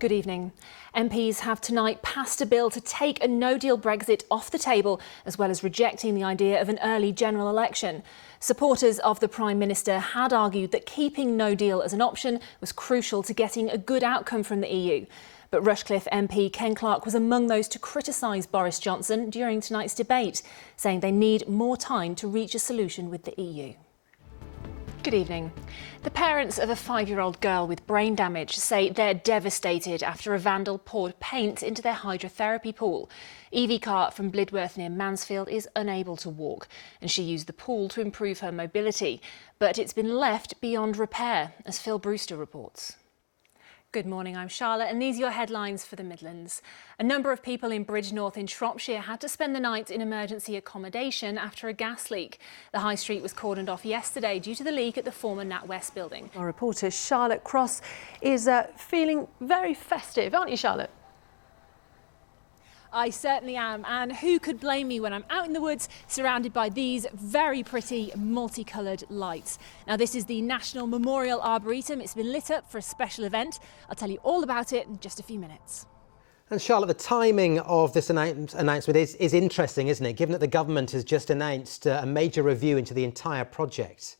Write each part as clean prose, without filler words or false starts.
Good evening. MPs have tonight passed a bill to take a no-deal Brexit off the table, as well as rejecting the idea of an early general election. Supporters of the Prime Minister had argued that keeping no deal as an option was crucial to getting a good outcome from the EU. But Rushcliffe MP Ken Clarke was among those to criticise Boris Johnson during tonight's debate, saying they need more time to reach a solution with the EU. Good evening. The parents of a 5-year-old girl with brain damage say they're devastated after a vandal poured paint into their hydrotherapy pool. Evie Carr from Blidworth near Mansfield is unable to walk, and she used the pool to improve her mobility. But it's been left beyond repair, as Phil Brewster reports. Good morning, I'm Charlotte, and these are your headlines for the Midlands. A number of people in Bridgnorth in Shropshire had to spend the night in emergency accommodation after a gas leak. The high street was cordoned off yesterday due to the leak at the former NatWest building. Our reporter Charlotte Cross is feeling very festive, aren't you, Charlotte? I certainly am, and who could blame me when I'm out in the woods surrounded by these very pretty multicoloured lights. Now this is the National Memorial Arboretum. It's been lit up for a special event. I'll tell you all about it in just a few minutes. And Charlotte, the timing of this announcement is interesting, isn't it, given that the government has just announced a major review into the entire project?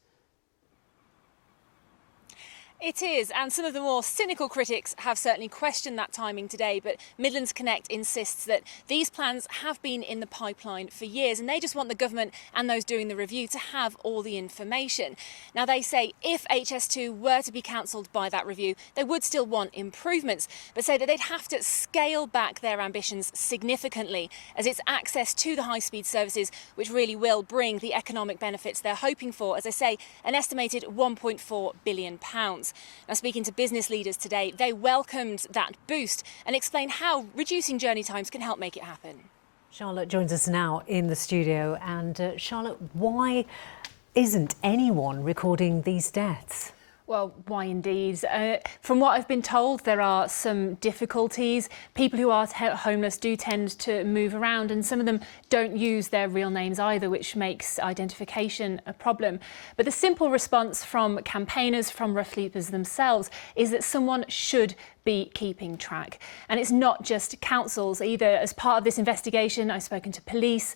It is, and some of the more cynical critics have certainly questioned that timing today, but Midlands Connect insists that these plans have been in the pipeline for years, and they just want the government and those doing the review to have all the information. Now, they say if HS2 were to be cancelled by that review, they would still want improvements, but say that they'd have to scale back their ambitions significantly, as it's access to the high-speed services which really will bring the economic benefits they're hoping for, as I say, an estimated £1.4 billion. Now, speaking to business leaders today, they welcomed that boost and explained how reducing journey times can help make it happen. Charlotte joins us now in the studio. And Charlotte, why isn't anyone recording these deaths? Well, why indeed? From what I've been told, there are some difficulties. People who are homeless do tend to move around, and some of them don't use their real names either, which makes identification a problem. But the simple response from campaigners, from rough sleepers themselves, is that someone should be keeping track. And it's not just councils either. As part of this investigation, I've spoken to police,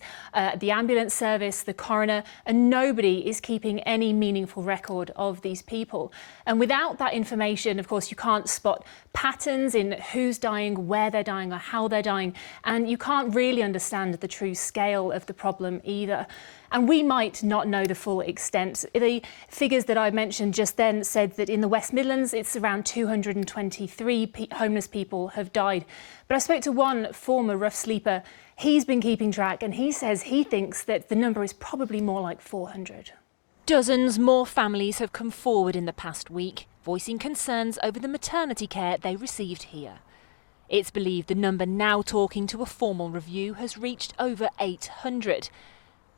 the ambulance service, the coroner, and nobody is keeping any meaningful record of these people. And without that information, of course, you can't spot patterns in who's dying, where they're dying, or how they're dying, and you can't really understand the true scale of the problem either. And we might not know the full extent. The figures that I mentioned just then said that in the West Midlands, it's around 223 homeless people have died. But I spoke to one former rough sleeper. He's been keeping track, and he says he thinks that the number is probably more like 400. Dozens more families have come forward in the past week, voicing concerns over the maternity care they received here. It's believed the number now talking to a formal review has reached over 800.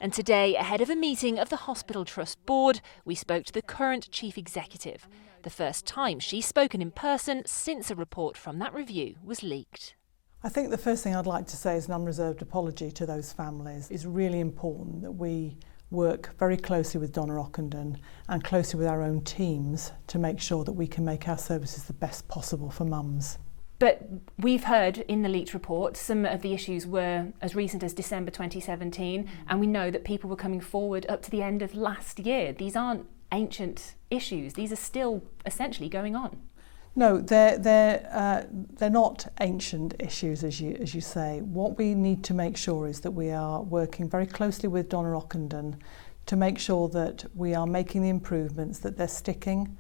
And today, ahead of a meeting of the Hospital Trust Board, we spoke to the current chief executive. The first time she's spoken in person since a report from that review was leaked. I think the first thing I'd like to say is an unreserved apology to those families. It's really important that we work very closely with Donna Ockenden and closely with our own teams to make sure that we can make our services the best possible for mums. But we've heard in the leaked report some of the issues were as recent as December 2017, and we know that people were coming forward up to the end of last year. These aren't ancient issues. These are still essentially going on. No, they're not ancient issues, as you say. What we need to make sure is that we are working very closely with Donna Ockenden to make sure that we are making the improvements, that they're sticking,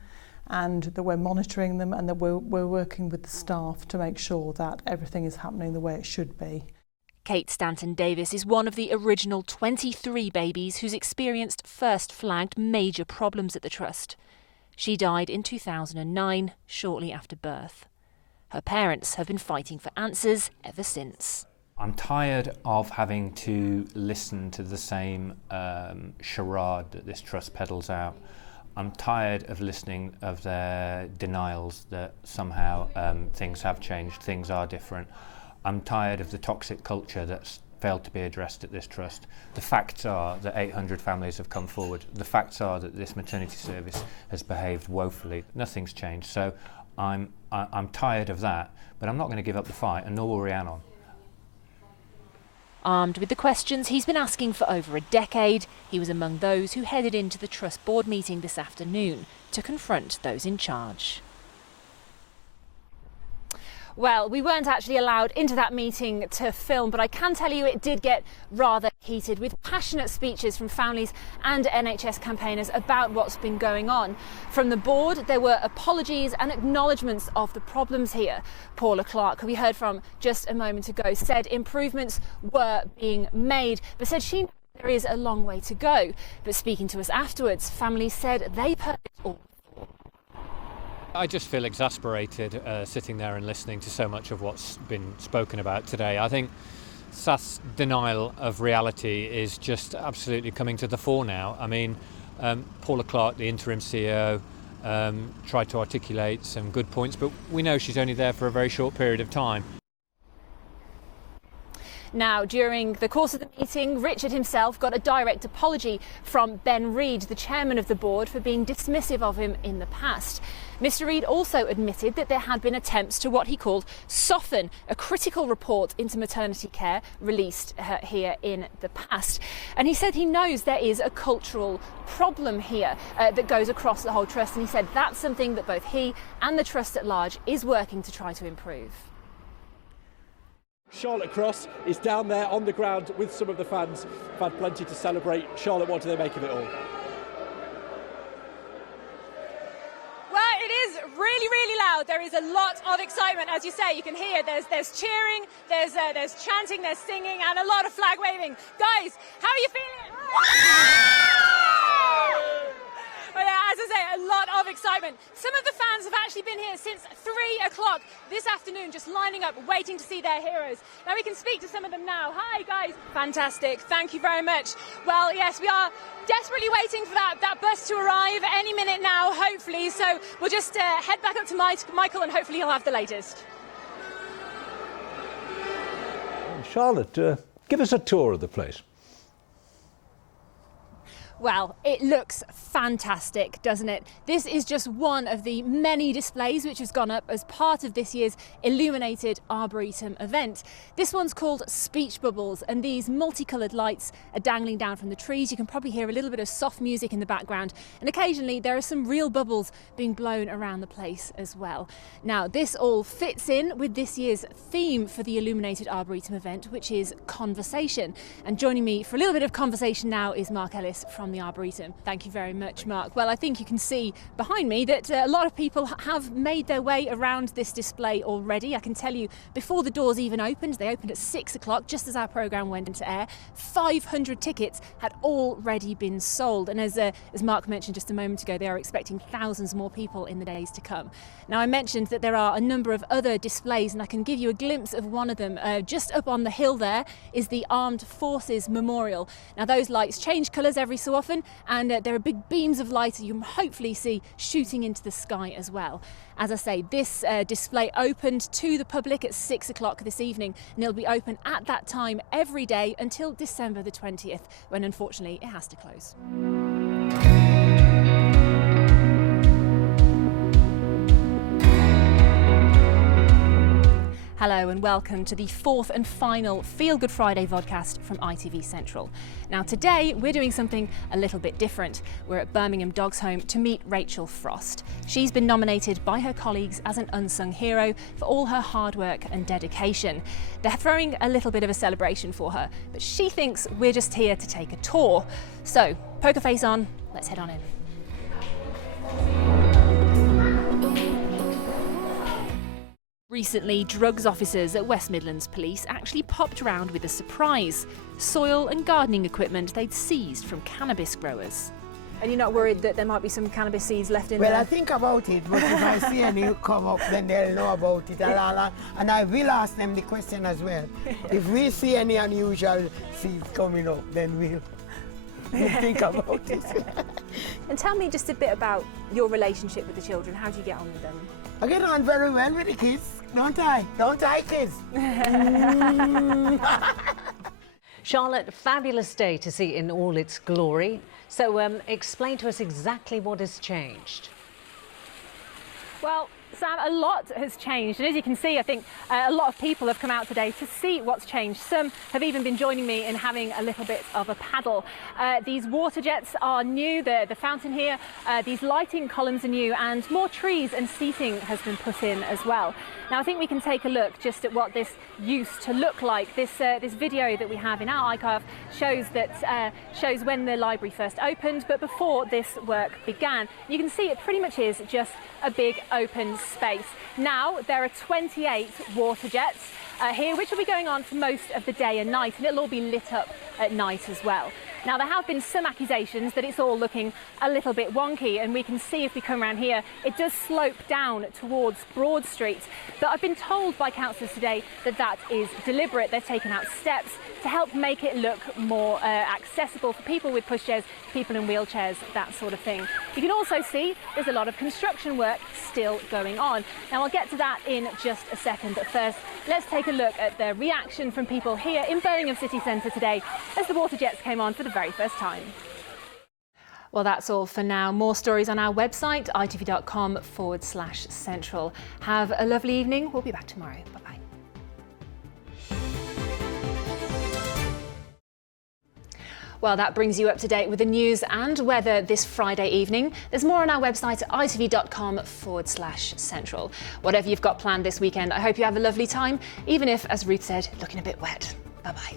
and that we're monitoring them, and that we're working with the staff to make sure that everything is happening the way it should be. Kate Stanton-Davis is one of the original 23 babies who's experienced first flagged major problems at the Trust. She died in 2009, shortly after birth. Her parents have been fighting for answers ever since. I'm tired of having to listen to the same charade that this Trust peddles out. I'm tired of listening of their denials that somehow things have changed, things are different. I'm tired of the toxic culture that's failed to be addressed at this Trust. The facts are that 800 families have come forward. The facts are that this maternity service has behaved woefully. Nothing's changed. So I'm tired of that, but I'm not going to give up the fight, and nor will Rhiannon. Armed with the questions he's been asking for over a decade, he was among those who headed into the Trust board meeting this afternoon to confront those in charge. Well, we weren't actually allowed into that meeting to film, but I can tell you it did get rather heated, with passionate speeches from families and NHS campaigners about what's been going on. From the board, there were apologies and acknowledgements of the problems here. Paula Clark, who we heard from just a moment ago, said improvements were being made, but said she knows there is a long way to go. But speaking to us afterwards, families said they've heard it all. I just feel exasperated sitting there and listening to so much of what's been spoken about today. I think Sath's denial of reality is just absolutely coming to the fore now. I mean, Paula Clark, the interim CEO, tried to articulate some good points, but we know she's only there for a very short period of time. Now, during the course of the meeting, Richard himself got a direct apology from Ben Reid, the chairman of the board, for being dismissive of him in the past. Mr. Reid also admitted that there had been attempts to what he called soften a critical report into maternity care released here in the past. And he said he knows there is a cultural problem here that goes across the whole trust, and he said that's something that both he and the trust at large is working to try to improve. Charlotte Cross is down there on the ground with some of the fans. We've had plenty to celebrate. Charlotte, what do they make of it all? Well, it is really, really loud. There is a lot of excitement, as you say. You can hear there's cheering, there's chanting, there's singing, and a lot of flag waving. Guys, how are you feeling? Well, yeah, as I say, a lot of excitement. Some of the fans have actually been here since 3 o'clock this afternoon, just lining up, waiting to see their heroes. Now we can speak to some of them now. Hi, guys. Fantastic. Thank you very much. Well, yes, we are desperately waiting for that bus to arrive any minute now, hopefully. So we'll just head back up to Michael, and hopefully he'll have the latest. Charlotte, give us a tour of the place. Well, it looks fantastic, doesn't it? This is just one of the many displays which has gone up as part of this year's Illuminated Arboretum event. This one's called Speech Bubbles, and these multicoloured lights are dangling down from the trees. You can probably hear a little bit of soft music in the background, and occasionally there are some real bubbles being blown around the place as well. Now, this all fits in with this year's theme for the Illuminated Arboretum event, which is conversation. And joining me for a little bit of conversation now is Mark Ellis from the Arboretum. Thank you very much, Mark. Well, I think you can see behind me that a lot of people have made their way around this display already. I can tell you, before the doors even opened, they opened at 6 o'clock, just as our programme went into air. 500 tickets had already been sold, and as Mark mentioned just a moment ago, they are expecting thousands more people in the days to come. Now, I mentioned that there are a number of other displays, and I can give you a glimpse of one of them. Just up on the hill there is the Armed Forces Memorial. Now, those lights change colours every so often, and there are big beams of light you hopefully see shooting into the sky as well. As I say, this display opened to the public at 6 o'clock this evening, and it'll be open at that time every day until December the 20th, when unfortunately it has to close. Hello and welcome to the fourth and final Feel Good Friday vodcast from ITV Central. Now today we're doing something a little bit different. We're at Birmingham Dogs Home to meet Rachel Frost. She's been nominated by her colleagues as an unsung hero for all her hard work and dedication. They're throwing a little bit of a celebration for her, but she thinks we're just here to take a tour. So, poker face on, let's head on in. Recently, drugs officers at West Midlands Police actually popped round with a surprise: soil and gardening equipment they'd seized from cannabis growers. And you're not worried that there might be some cannabis seeds left in there? Well, I think about it, but if I see any come up, then they'll know about it. And I will ask them the question as well. If we see any unusual seeds coming up, then we'll think about it. And tell me just a bit about your relationship with the children. How do you get on with them? I get on very well with the kids, don't I? Don't I, kids? Charlotte, fabulous day to see in all its glory. So explain to us exactly what has changed. Well, Sam, a lot has changed, and as you can see, I think a lot of people have come out today to see what's changed. Some have even been joining me in having a little bit of a paddle. These water jets are new, the fountain here, these lighting columns are new, and more trees and seating has been put in as well. Now I think we can take a look just at what this used to look like. This video that we have in our archive shows when the library first opened, but before this work began. You can see it pretty much is just a big open space. Now there are 28 water jets here, which will be going on for most of the day and night, and it'll all be lit up at night as well. Now there have been some accusations that it's all looking a little bit wonky, and we can see if we come around here it does slope down towards Broad Street, but I've been told by councillors today that that is deliberate. They've taken out steps to help make it look more accessible for people with pushchairs, people in wheelchairs, that sort of thing. You can also see there's a lot of construction work still going on. Now I'll get to that in just a second, but first let's take a look at the reaction from people here in Birmingham city centre today as the water jets came on for the very first time. Well, that's all for now. More stories on our website, itv.com/central. Have a lovely evening. We'll be back tomorrow. Bye-bye. Well, that brings you up to date with the news and weather this Friday evening. There's more on our website at itv.com/central. Whatever you've got planned this weekend, I hope you have a lovely time, even if, as Ruth said, looking a bit wet. Bye-bye.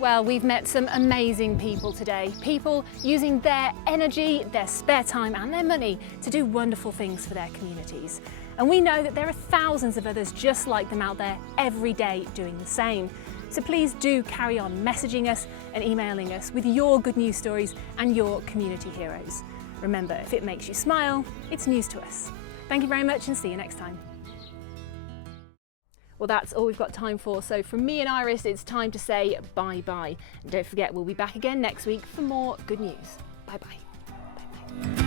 Well, we've met some amazing people today. People using their energy, their spare time and their money to do wonderful things for their communities. And we know that there are thousands of others just like them out there every day doing the same. So please do carry on messaging us and emailing us with your good news stories and your community heroes. Remember, if it makes you smile, it's news to us. Thank you very much and see you next time. Well, that's all we've got time for. So from me and Iris, it's time to say bye-bye. And don't forget, we'll be back again next week for more good news. Bye-bye. Bye-bye.